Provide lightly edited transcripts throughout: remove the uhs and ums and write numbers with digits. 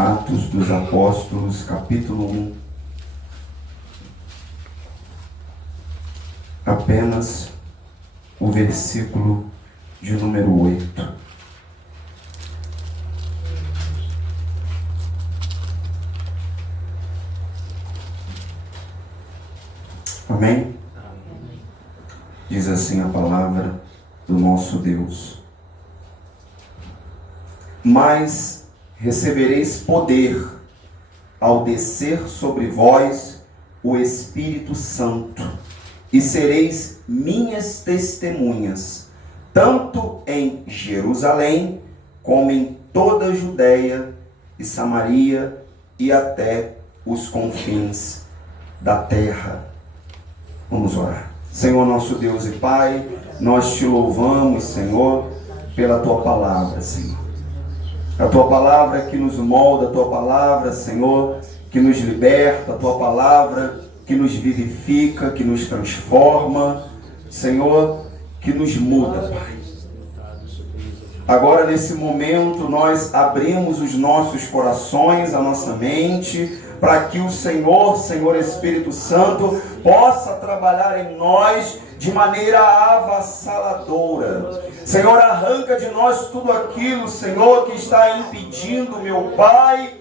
Atos dos Apóstolos, capítulo 1. Apenas o versículo de número 8. Amém? Diz assim a palavra do nosso Deus. Mas recebereis poder ao descer sobre vós o Espírito Santo, e sereis minhas testemunhas, tanto em Jerusalém, como em toda a Judeia e Samaria, e até os confins da terra. Vamos orar. Senhor nosso Deus e Pai, nós te louvamos, Senhor, pela tua palavra, Senhor. A tua palavra que nos molda, a tua palavra, Senhor, que nos liberta, a tua palavra que nos vivifica, que nos transforma, Senhor, que nos muda, Pai. Agora, nesse momento, nós abrimos os nossos corações, a nossa mente, para que o Senhor Espírito Santo, possa trabalhar em nós de maneira avassaladora. Senhor, arranca de nós tudo aquilo, Senhor, que está impedindo, meu Pai,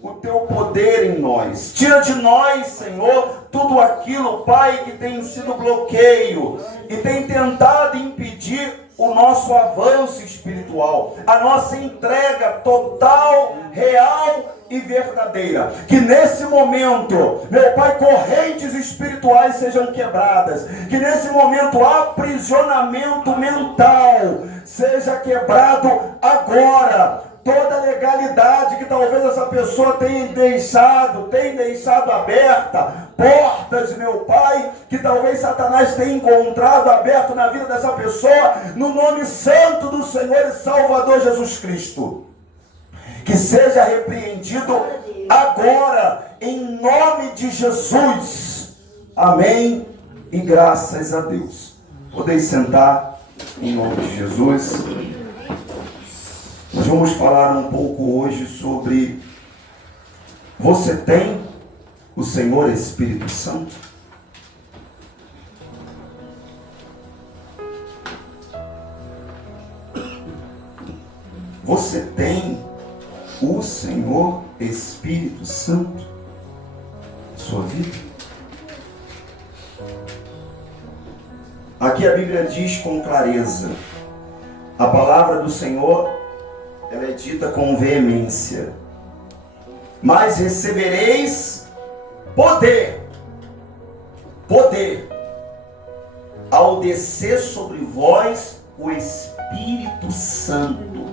o teu poder em nós. Tira de nós, Senhor, tudo aquilo, Pai, que tem sido bloqueio e tem tentado impedir o nosso avanço espiritual, a nossa entrega total, real e verdadeira. Que nesse momento, meu Pai, correntes espirituais sejam quebradas. Que nesse momento, aprisionamento mental seja quebrado agora. Toda legalidade que talvez essa pessoa tenha deixado aberta, portas, meu Pai, que talvez Satanás tenha encontrado aberto na vida dessa pessoa, no nome santo do Senhor e Salvador Jesus Cristo, que seja repreendido agora, em nome de Jesus. Amém e graças a Deus. Podeis sentar em nome de Jesus. Nós vamos falar um pouco hoje sobre: você tem o Senhor Espírito Santo? Você tem o Senhor Espírito Santo em sua vida? Aqui a Bíblia diz com clareza, a palavra do Senhor, ela é dita com veemência: mas recebereis poder ao descer sobre vós o Espírito Santo,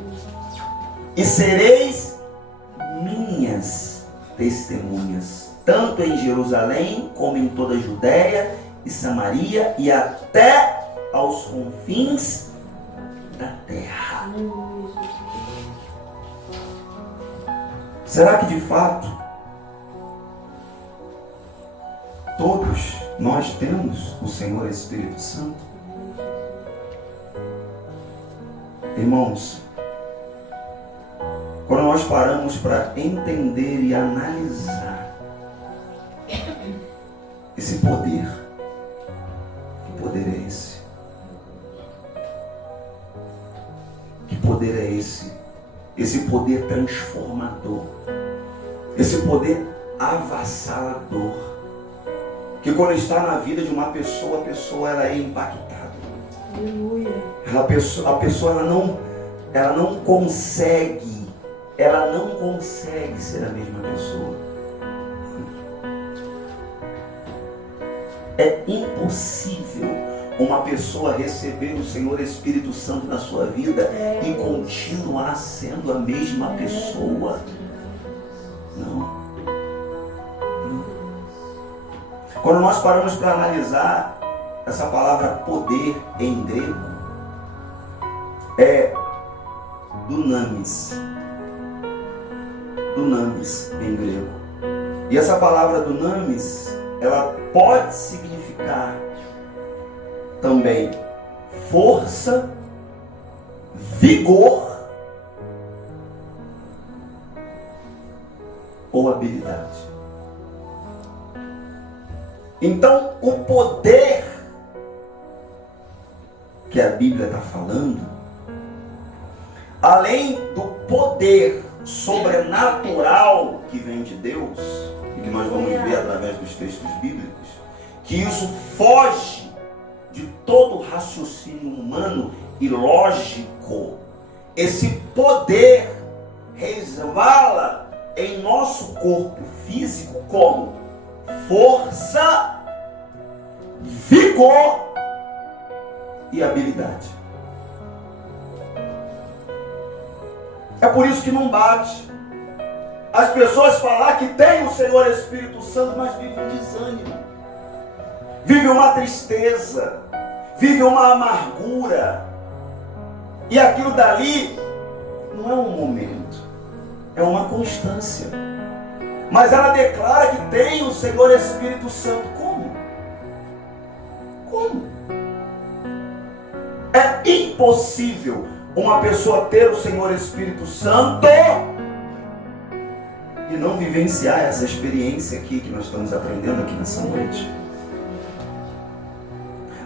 e sereis minhas testemunhas, tanto em Jerusalém, como em toda a Judeia e Samaria, e até aos confins da terra. Será que de fato todos nós temos o Senhor Espírito Santo? Irmãos, quando nós paramos para entender e analisar esse poder, que poder é esse? Que poder é esse? Esse poder transformador, esse poder avassalador, que quando está na vida de uma pessoa, a pessoa ela é impactada. Aleluia. A pessoa ela não consegue ser a mesma pessoa. É impossível uma pessoa receber o Senhor Espírito Santo na sua vida e continuar sendo a mesma pessoa. Não. Quando nós paramos para analisar essa palavra poder em grego, é dunamis em grego. E essa palavra dunamis, ela pode significar também força, vigor ou habilidade. Então, o poder que a Bíblia está falando, além do poder sobrenatural que vem de Deus, e que nós vamos ver através dos textos bíblicos, que isso foge de todo raciocínio humano e lógico. Esse poder resvala em nosso corpo físico como força, vigor e habilidade. É por isso que não bate as pessoas falar que tem o Senhor Espírito Santo, mas vive um desânimo, vive uma tristeza, vive uma amargura, e aquilo dali não é um momento, é uma constância. Mas ela declara que tem o Senhor Espírito Santo. Como? Como? É impossível uma pessoa ter o Senhor Espírito Santo e não vivenciar essa experiência aqui que nós estamos aprendendo aqui nessa noite.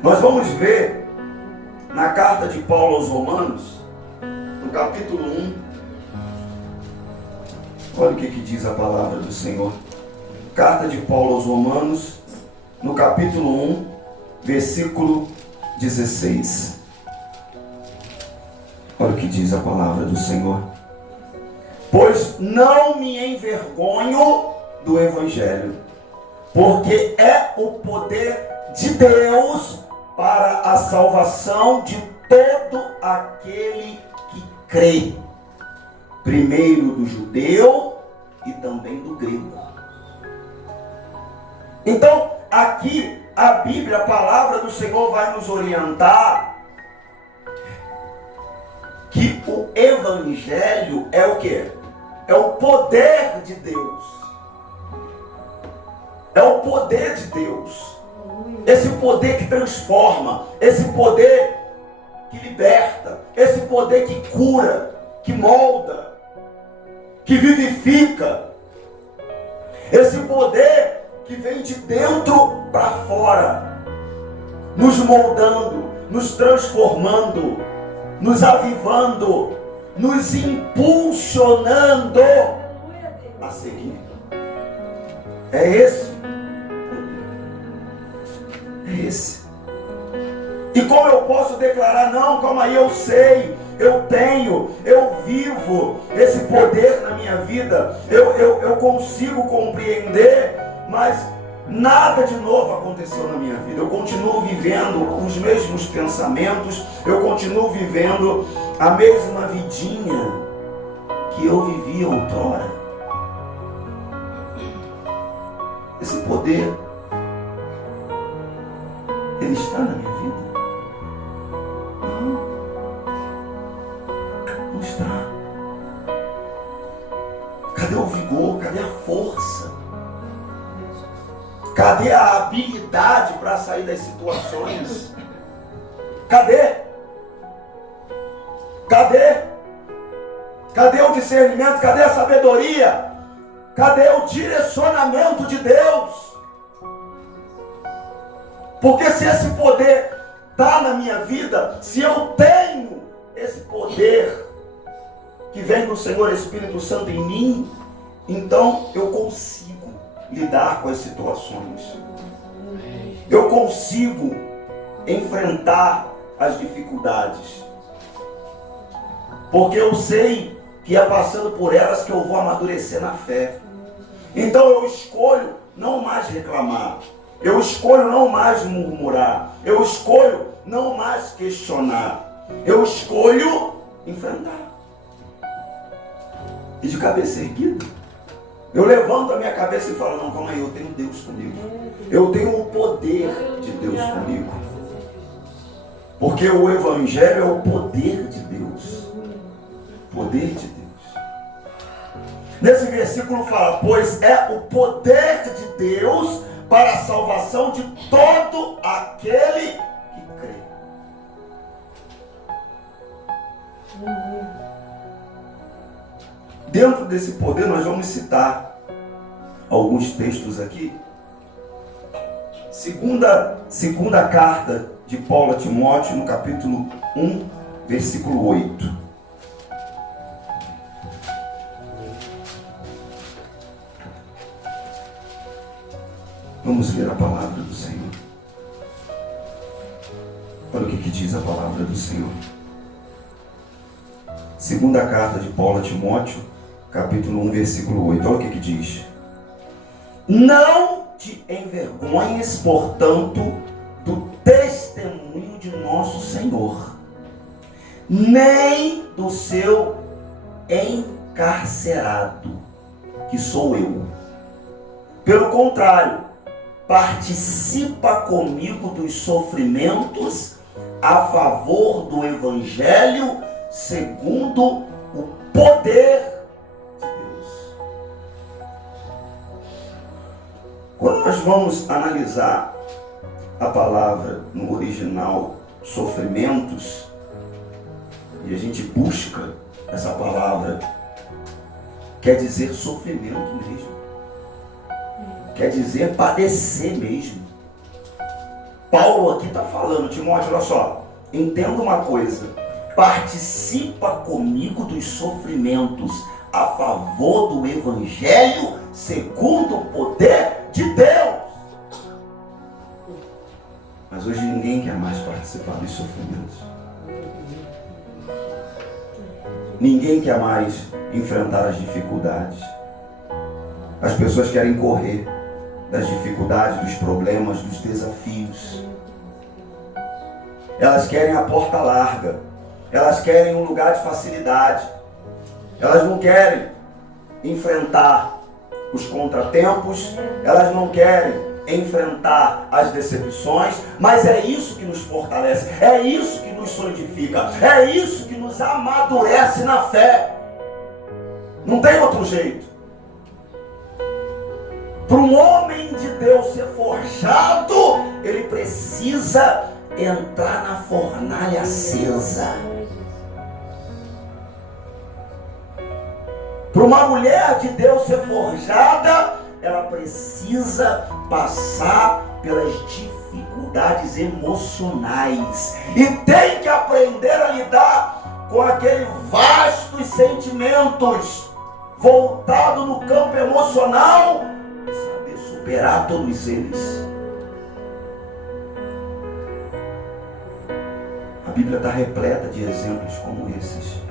Nós vamos ver na carta de Paulo aos Romanos, no capítulo 1, olha o que diz a palavra do Senhor. Carta de Paulo aos Romanos, no capítulo 1, versículo 16. Olha o que diz a palavra do Senhor. Pois não me envergonho do Evangelho, porque é o poder de Deus para a salvação de todo aquele que crê, primeiro do judeu e também do grego. Então, aqui a Bíblia, a palavra do Senhor vai nos orientar que o Evangelho é o quê? É o poder de Deus. É o poder de Deus. Esse poder que transforma, esse poder que liberta, esse poder que cura, que molda, que vivifica, esse poder que vem de dentro para fora, nos moldando, nos transformando, nos avivando, nos impulsionando a seguir. É esse. É esse. E como eu posso declarar, não, calma aí, eu sei, eu tenho, eu vivo esse poder na minha vida, eu consigo compreender, mas nada de novo aconteceu na minha vida. Eu continuo vivendo os mesmos pensamentos, eu continuo vivendo a mesma vidinha que eu vivia outrora. Esse poder, ele está na minha vida? Não está. Cadê o vigor? Cadê a força? Cadê a habilidade para sair das situações? Cadê? Cadê? Cadê o discernimento? Cadê a sabedoria? Cadê o direcionamento de Deus? Porque se esse poder está na minha vida, se eu tenho esse poder que vem do Senhor Espírito Santo em mim, então eu consigo lidar com as situações. Eu consigo enfrentar as dificuldades. Porque eu sei que é passando por elas que eu vou amadurecer na fé. Então eu escolho não mais reclamar. Eu escolho não mais murmurar. Eu escolho não mais questionar. Eu escolho enfrentar. E de cabeça erguida, eu levanto a minha cabeça e falo, não, calma aí, eu tenho Deus comigo. Eu tenho o poder de Deus comigo. Porque o Evangelho é o poder de Deus. Poder de Deus. Nesse versículo fala, pois é o poder de Deus para a salvação de todo aquele que crê. Dentro desse poder nós vamos citar alguns textos aqui. Segunda carta de Paulo a Timóteo, no capítulo 1, versículo 8. Vamos ler a palavra do Senhor. Olha o que diz a palavra do Senhor. Segunda carta de Paulo a Timóteo, capítulo 1, versículo 8. Olha o que diz. Não te envergonhes, portanto, do testemunho de nosso Senhor, nem do seu encarcerado, que sou eu. Pelo contrário, participa comigo dos sofrimentos a favor do Evangelho, segundo o poder de Deus. Quando nós vamos analisar a palavra no original, sofrimentos, e a gente busca essa palavra, quer dizer sofrimento mesmo. Quer dizer padecer mesmo. Paulo aqui está falando, Timóteo, olha só, entenda uma coisa, participa comigo dos sofrimentos a favor do Evangelho, segundo o poder de Deus. Mas hoje ninguém quer mais participar dos sofrimentos. Ninguém quer mais enfrentar as dificuldades. As pessoas querem correr das dificuldades, dos problemas, dos desafios. Elas querem a porta larga. Elas querem um lugar de facilidade. Elas não querem enfrentar os contratempos. Elas não querem enfrentar as decepções. Mas é isso que nos fortalece. É isso que nos solidifica. É isso que nos amadurece na fé. Não tem outro jeito. Para um homem de Deus ser forjado, ele precisa entrar na fornalha acesa. Para uma mulher de Deus ser forjada, ela precisa passar pelas dificuldades emocionais. E tem que aprender a lidar com aqueles vastos sentimentos voltados no campo emocional, saber superar todos eles. A Bíblia está repleta de exemplos como esses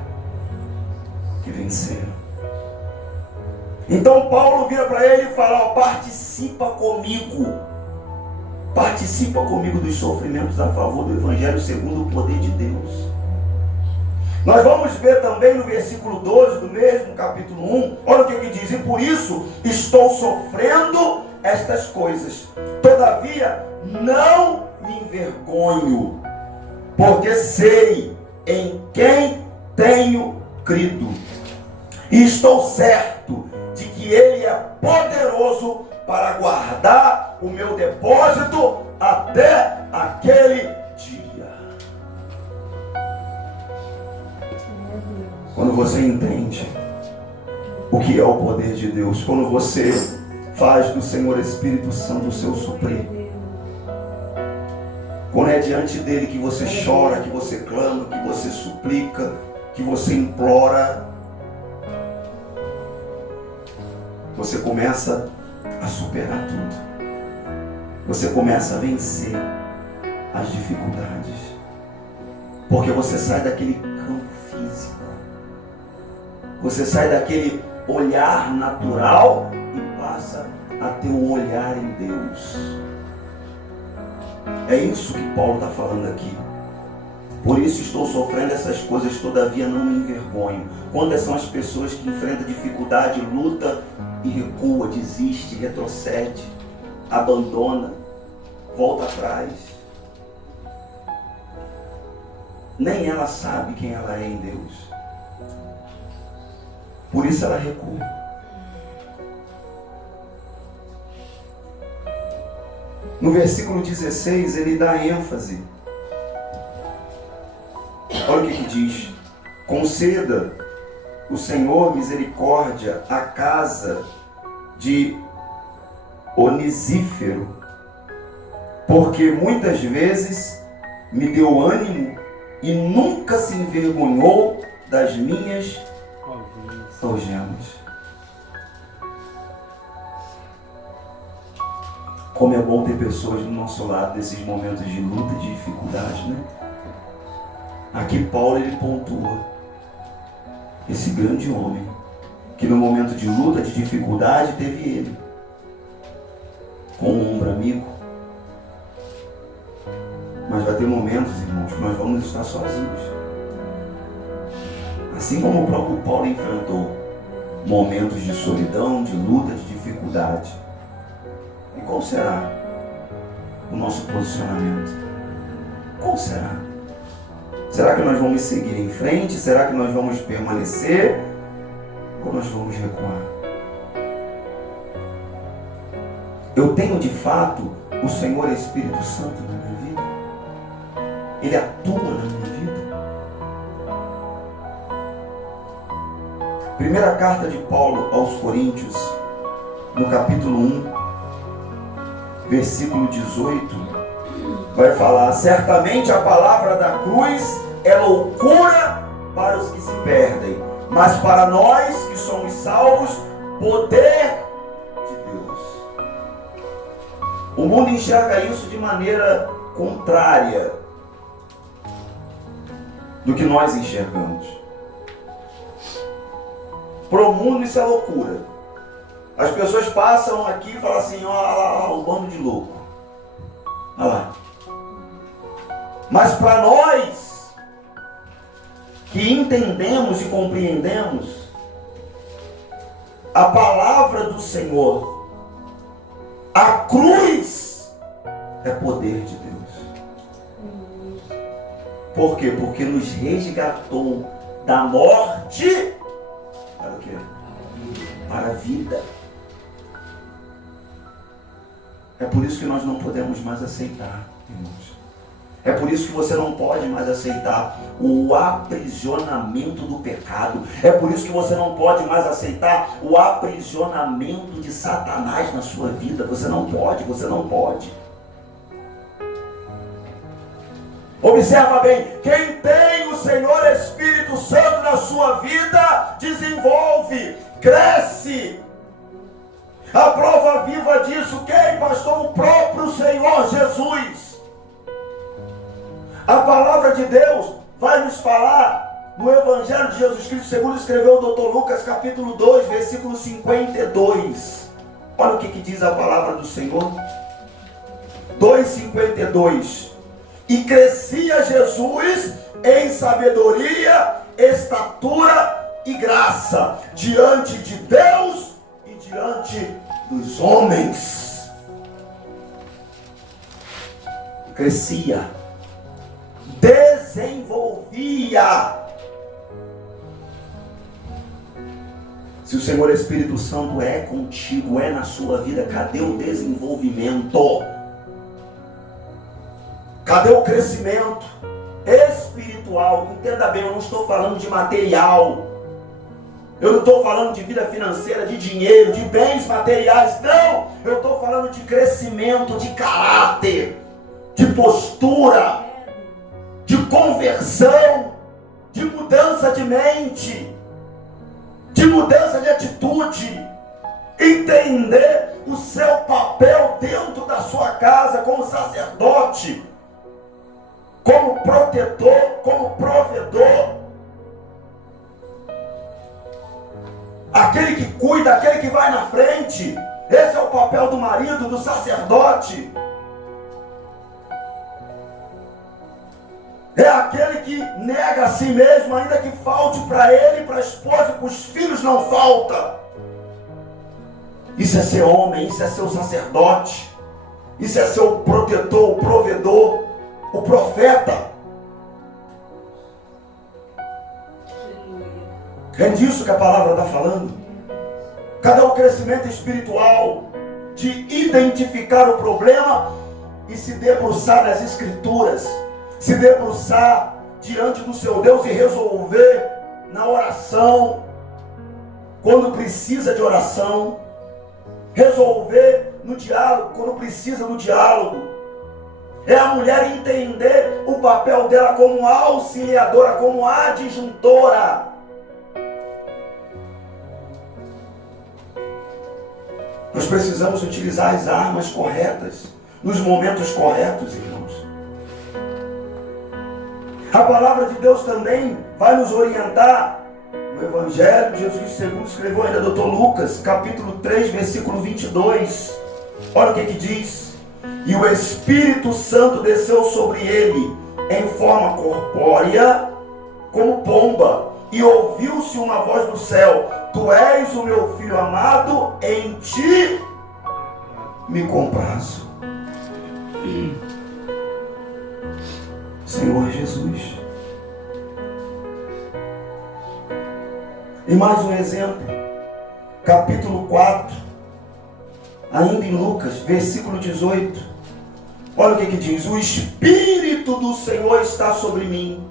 que venceram. Então Paulo vira para ele e fala: ó, participa comigo dos sofrimentos a favor do Evangelho segundo o poder de Deus. Nós vamos ver também no versículo 12 do mesmo capítulo 1, olha o que diz: e por isso estou sofrendo estas coisas, todavia não me envergonho, porque sei em quem tenho crido, e estou certo de que Ele é poderoso para guardar o meu depósito até aquele dia. Quando você entende o que é o poder de Deus, quando você faz do Senhor Espírito Santo o seu supremo, quando é diante dele que você chora, que você clama, que você suplica, que você implora, você começa a superar tudo. Você começa a vencer as dificuldades. Porque você sai daquele campo físico. Você sai daquele olhar natural e passa a ter um olhar em Deus. É isso que Paulo está falando aqui. Por isso estou sofrendo essas coisas, todavia não me envergonho. Quantas são as pessoas que enfrentam dificuldade, luta e recua, desiste, retrocede, abandona, volta atrás. Nem ela sabe quem ela é em Deus. Por isso ela recua. No versículo 16 ele dá ênfase. Olha o que diz: conceda o Senhor misericórdia à casa de onisífero, porque muitas vezes me deu ânimo e nunca se envergonhou das minhas algemas. Como é bom ter pessoas do nosso lado nesses momentos de luta e de dificuldade, né? Aqui Paulo ele pontua esse grande homem que no momento de luta, de dificuldade, teve ele com um ombro amigo. Mas vai ter momentos, irmãos, que nós vamos estar sozinhos. Assim como o próprio Paulo enfrentou momentos de solidão, de luta, de dificuldade. E qual será o nosso posicionamento? Qual será? Será que nós vamos seguir em frente? Será que nós vamos permanecer? Ou nós vamos recuar? Eu tenho de fato o Senhor Espírito Santo na minha vida? Ele atua na minha vida? Primeira carta de Paulo aos Coríntios, no capítulo 1, versículo 18, vai falar: certamente a palavra da cruz é loucura para os que se perdem, mas para nós que somos salvos, poder de Deus. O mundo enxerga isso de maneira contrária do que nós enxergamos. Para o mundo isso é loucura. As pessoas passam aqui e falam assim: olha lá, o bando de louco. Olha lá. Mas para nós que entendemos e compreendemos a palavra do Senhor, a cruz é poder de Deus. Por quê? Porque nos resgatou da morte para o quê? Para a vida. É por isso que nós não podemos mais aceitar, irmãos. É por isso que você não pode mais aceitar o aprisionamento do pecado. É por isso que você não pode mais aceitar o aprisionamento de Satanás na sua vida. Você não pode, você não pode. Observa bem, quem tem o Senhor Espírito Santo na sua vida, desenvolve, cresce. A prova viva disso, quem, pastor? O próprio Senhor Jesus. A palavra de Deus vai nos falar no Evangelho de Jesus Cristo, segundo escreveu o Dr. Lucas, capítulo 2, versículo 52. Olha o que diz a palavra do Senhor. 2,52. E crescia Jesus em sabedoria, estatura e graça diante de Deus e diante dos homens. Crescia, desenvolvia. Se o Senhor Espírito Santo é contigo, é na sua vida, cadê o desenvolvimento? Cadê o crescimento espiritual? Entenda bem, eu não estou falando de material. Eu não estou falando de vida financeira, de dinheiro, de bens materiais. Não! Eu estou falando de crescimento de caráter, de postura, de conversão, de mudança de mente, de mudança de atitude. Entender o seu papel dentro da sua casa como sacerdote, como protetor, como provedor, aquele que cuida, aquele que vai na frente. Esse é o papel do marido, do sacerdote. É aquele que nega a si mesmo, ainda que falte para ele, para a esposa, para os filhos não falta. Isso é ser homem, isso é ser o sacerdote, isso é ser o protetor, o provedor, o profeta. É disso que a palavra está falando. Cadê o crescimento espiritual de identificar o problema e se debruçar nas escrituras, se debruçar diante do seu Deus e resolver na oração, quando precisa de oração, resolver no diálogo, quando precisa do diálogo. É a mulher entender o papel dela como auxiliadora, como adjuntora. Nós precisamos utilizar as armas corretas, nos momentos corretos, irmãos. A palavra de Deus também vai nos orientar no Evangelho de Jesus segundo escreveu ainda Dr. Lucas, capítulo 3, versículo 22. Olha o que diz. E o Espírito Santo desceu sobre ele em forma corpórea, como pomba, e ouviu-se uma voz do céu: Tu és o meu filho amado, em ti me comprazo. Senhor Jesus. E mais um exemplo, capítulo 4, ainda em Lucas, versículo 18. Olha o que diz. O Espírito do Senhor está sobre mim,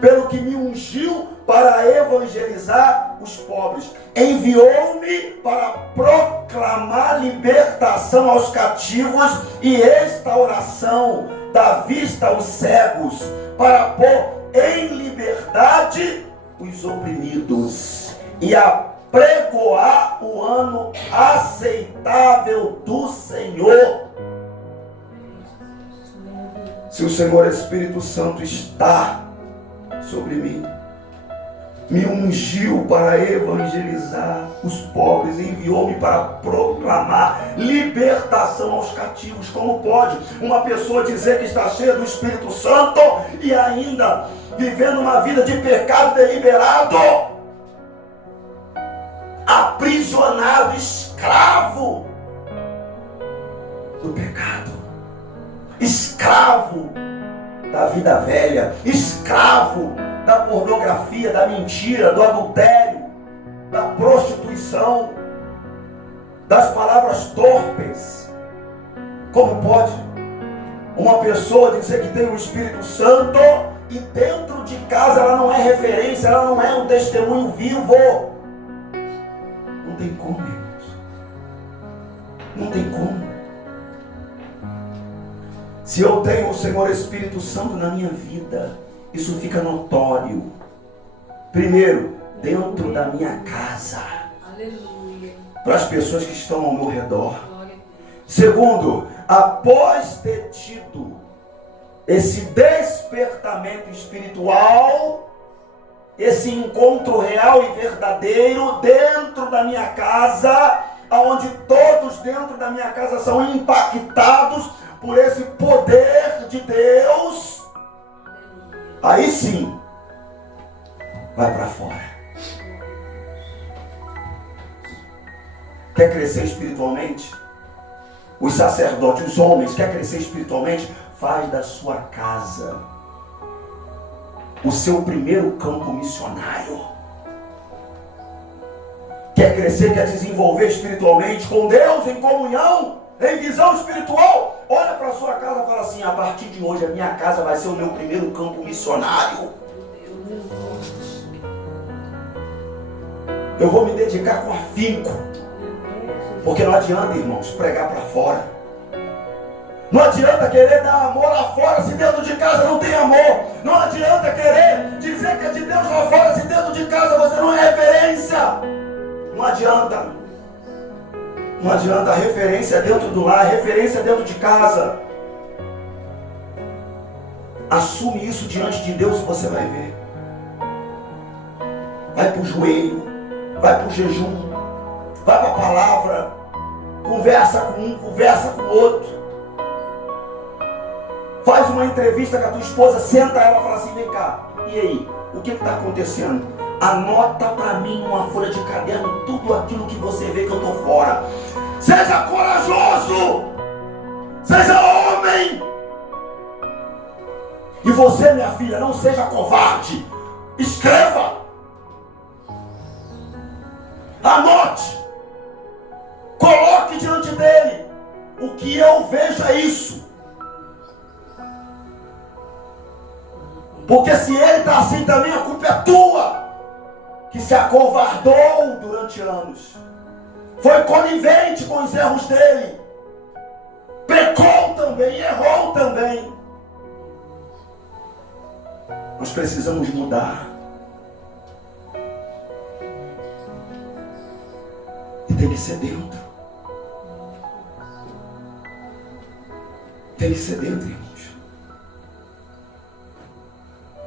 pelo que me ungiu para evangelizar os pobres. Enviou-me para proclamar libertação aos cativos e restauração da vista aos cegos, para pôr em liberdade os oprimidos e apregoar o ano aceitável do Senhor. Se o Senhor Espírito Santo está sobre mim, me ungiu para evangelizar os pobres, enviou-me para proclamar libertação aos cativos. Como pode uma pessoa dizer que está cheia do Espírito Santo e ainda vivendo uma vida de pecado deliberado, aprisionado, escravo do pecado, escravo da vida velha, escravo da pornografia, da mentira, do adultério, da prostituição, das palavras torpes? Como pode uma pessoa dizer que tem o Espírito Santo e dentro de casa ela não é referência, ela não é um testemunho vivo? Não tem como, irmãos. Não tem como. Se eu tenho o Senhor Espírito Santo na minha vida, isso fica notório. Primeiro, dentro da minha casa. Aleluia. Para as pessoas que estão ao meu redor. Segundo, após ter tido esse despertamento espiritual, esse encontro real e verdadeiro dentro da minha casa, onde todos dentro da minha casa são impactados por esse poder de Deus, aí sim, vai para fora. Quer crescer espiritualmente? Os sacerdotes, os homens, quer crescer espiritualmente? Faz da sua casa o seu primeiro campo missionário. Quer crescer, quer desenvolver espiritualmente com Deus, em comunhão, em visão espiritual? Olha para a sua casa e fala assim: a partir de hoje a minha casa vai ser o meu primeiro campo missionário. Eu vou me dedicar com afinco. Porque não adianta, irmãos, pregar para fora. Não adianta querer dar amor lá fora se dentro de casa não tem amor. Não adianta querer dizer que é de Deus lá fora se dentro de casa você não é referência. Não adianta. Não adianta. A referência é dentro do lar, a referência é dentro de casa. Assume isso diante de Deus e você vai ver. Vai para o joelho, vai para o jejum, vai para a palavra, conversa com um, conversa com o outro. Faz uma entrevista com a tua esposa, senta ela e fala assim: vem cá, e aí, o que está acontecendo? Anota para mim numa folha de caderno tudo aquilo que você vê que eu estou fora. Seja corajoso, seja homem. E você, minha filha, não seja covarde. Escreva, anote, coloque diante dele. O que eu vejo é isso. Porque se ele está assim também, a culpa é tua, que se acovardou durante anos, foi conivente com os erros dele. também, errou também. Nós precisamos mudar. E tem que ser dentro. Tem que ser dentro, irmãos.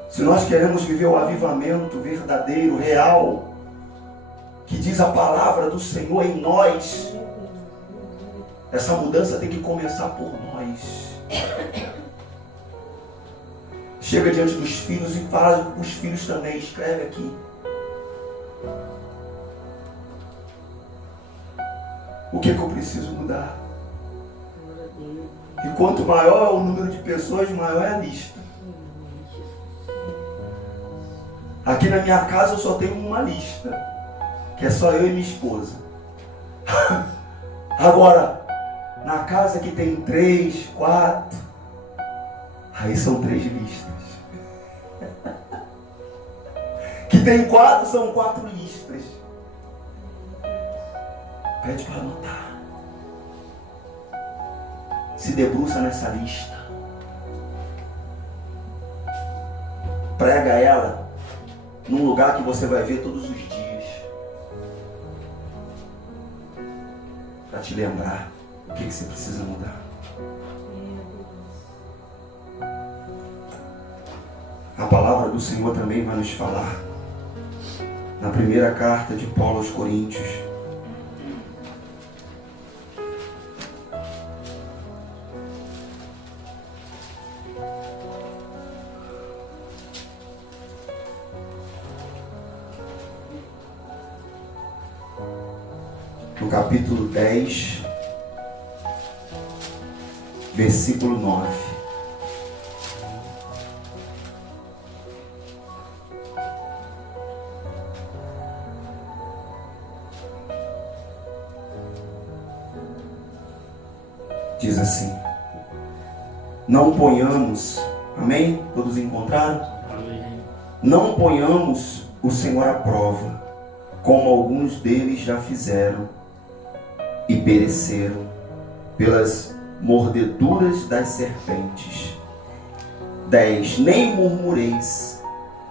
Se nós queremos viver o avivamento verdadeiro, real, que diz a palavra do Senhor em nós, essa mudança tem que começar por nós. Chega diante dos filhos e fala com os filhos também, escreve aqui. O que eu preciso mudar? E quanto maior é o número de pessoas, maior é a lista. Aqui na minha casa eu só tenho uma lista, que é só eu e minha esposa. Agora, na casa que tem 3, 4, aí são 3 listas. Que tem 4, são 4 listas. Pede para anotar. Se debruça nessa lista. Prega ela num lugar que você vai ver todos os dias. Para te lembrar o que você precisa mudar. A palavra do Senhor também vai nos falar na primeira carta de Paulo aos Coríntios. No capítulo 10, versículo 9. Diz assim: não ponhamos, amém? Todos encontraram? Amém. Não ponhamos o Senhor à prova, como alguns deles já fizeram e pereceram pelas mordeduras das serpentes. 10. Nem murmureis,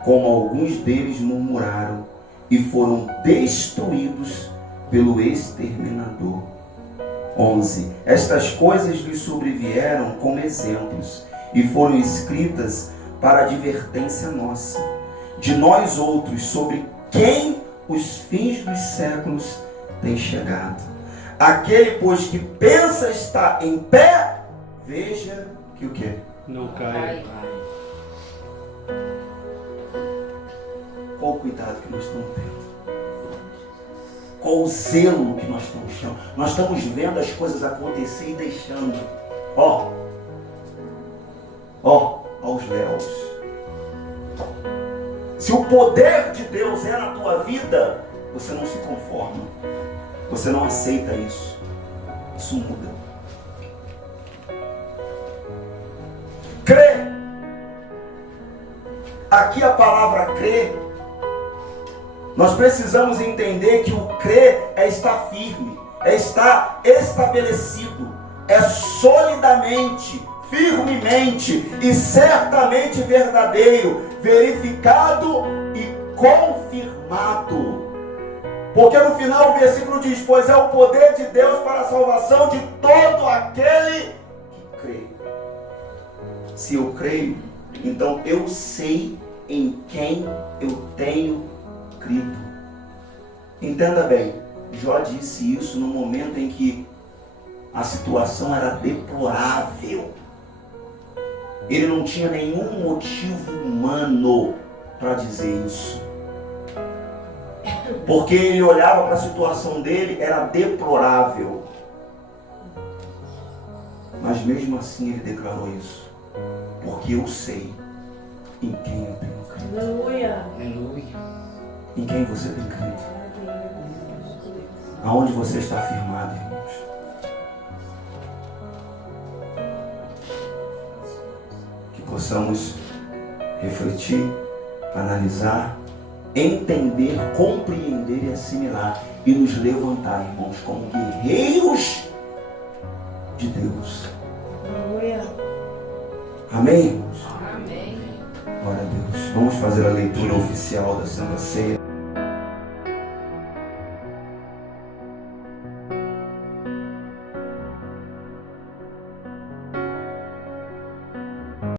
como alguns deles murmuraram e foram destruídos pelo exterminador. 11. Estas coisas lhes sobrevieram como exemplos e foram escritas para advertência nossa, de nós outros, sobre quem os fins dos séculos têm chegado. Aquele, pois, que pensa estar em pé, veja que o quê? Não cai. Qual o cuidado que nós estamos tendo? Qual o zelo que nós estamos tendo? Nós estamos vendo as coisas acontecer e deixando. Ó, aos léus. Se o poder de Deus é na tua vida, você não se conforma. Você não aceita isso. Isso muda. Crê. Aqui a palavra crer. Nós precisamos entender que o crer é estar firme, é estar estabelecido, é solidamente, firmemente e certamente verdadeiro, verificado e confirmado. Porque no final o versículo diz: pois é o poder de Deus para a salvação de todo aquele que crê. Se eu creio, então eu sei em quem eu tenho crido. Entenda bem, Jó disse isso no momento em que a situação era deplorável. Ele não tinha nenhum motivo humano para dizer isso. Porque ele olhava para a situação dele, era deplorável. Mas mesmo assim ele declarou isso. Porque eu sei em quem eu tenho crido. Aleluia. Em quem você tem crido? Aonde você está firmado, irmãos? Que possamos refletir, analisar, entender, compreender e assimilar e nos levantar, irmãos, como guerreiros de Deus. Amém? Amém. Glória a Deus. Vamos fazer a leitura oficial da Santa Ceia.